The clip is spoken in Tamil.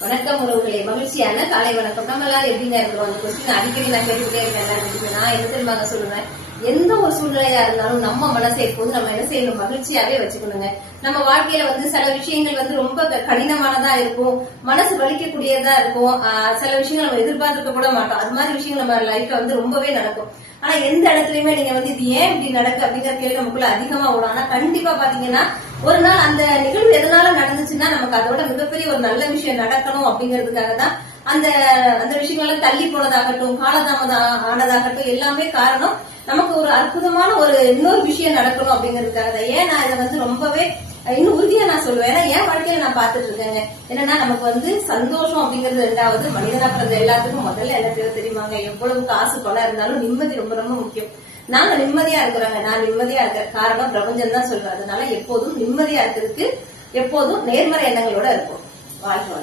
வணக்கம் உறவுகளே, மகிழ்ச்சியான காலை வணக்கம். நம்ம எல்லாரும் எப்படிங்க இருக்கிறோம்? அந்த கொஸ்டின் அடிக்கடி நான் கேட்டுக்கிட்டே இருக்கேன். நான் என்ன தெரியுமாங்க சொல்லுவேன், எந்த ஒரு சூழ்நிலையா இருந்தாலும் நம்ம மனசை எப்போது நம்ம என்ன செய்யணும், மகிழ்ச்சியாவே வச்சுக்கணுங்க. நம்ம வாழ்க்கையில சில விஷயங்கள் ரொம்ப கடினமானதா இருக்கும், மனசு வலிக்கக்கூடியதா இருக்கும். சில விஷயங்கள் நம்ம எதிர்பார்த்துக்க கூட மாட்டோம். அது மாதிரி விஷயங்கள் நம்ம லைஃப்ல ரொம்பவே நடக்கும். ஆனா எந்த இடத்துலயுமே நீங்க இது ஏன் இப்படி நடக்கு அப்படிங்கிற கேள்வி நமக்குள்ள அதிகமா ஓடும். ஆனா கண்டிப்பா பாத்தீங்கன்னா ஒரு நாள் அந்த நிகழ்வு எதனால நடந்துச்சுன்னா நமக்கு அதோட மிகப்பெரிய ஒரு நல்ல விஷயம் நடக்கணும் அப்படிங்கிறதுக்காக தான் அந்த அந்த விஷயங்கள்லாம் தள்ளி போனதாகட்டும், காலதாமதம் ஆனதாகட்டும் எல்லாமே காரணம் நமக்கு ஒரு அற்புதமான ஒரு இன்னொரு விஷயம் நடக்கணும் அப்படிங்கிறதுக்காக தான். ஏன் நான் இதை ரொம்பவே இன்னும் உறுதியா நான் சொல்லுவேன். ஏன்னா என் வாழ்க்கையில நான் பாத்துட்டு இருக்கேங்க. என்னன்னா நமக்கு சந்தோஷம் அப்படிங்கிறது ரெண்டாவது. மனிதனா பிறந்த எல்லாத்துக்கும் முதல்ல என்ன தேவை தெரியுமாங்க? எவ்வளவு காசு பணம் இருந்தாலும் நிம்மதி ரொம்ப ரொம்ப முக்கியம். நாங்க நிம்மதியா இருக்கிறாங்க, நான் நிம்மதியா இருக்கிற காரணம் பிரபஞ்சம் தான் சொல்றேன். அதனால எப்போதும் நிம்மதியா இருக்கிறதுக்கு எப்போதும் நேர்மறை எண்ணங்களோட இருக்கும். வாழ்க்கை.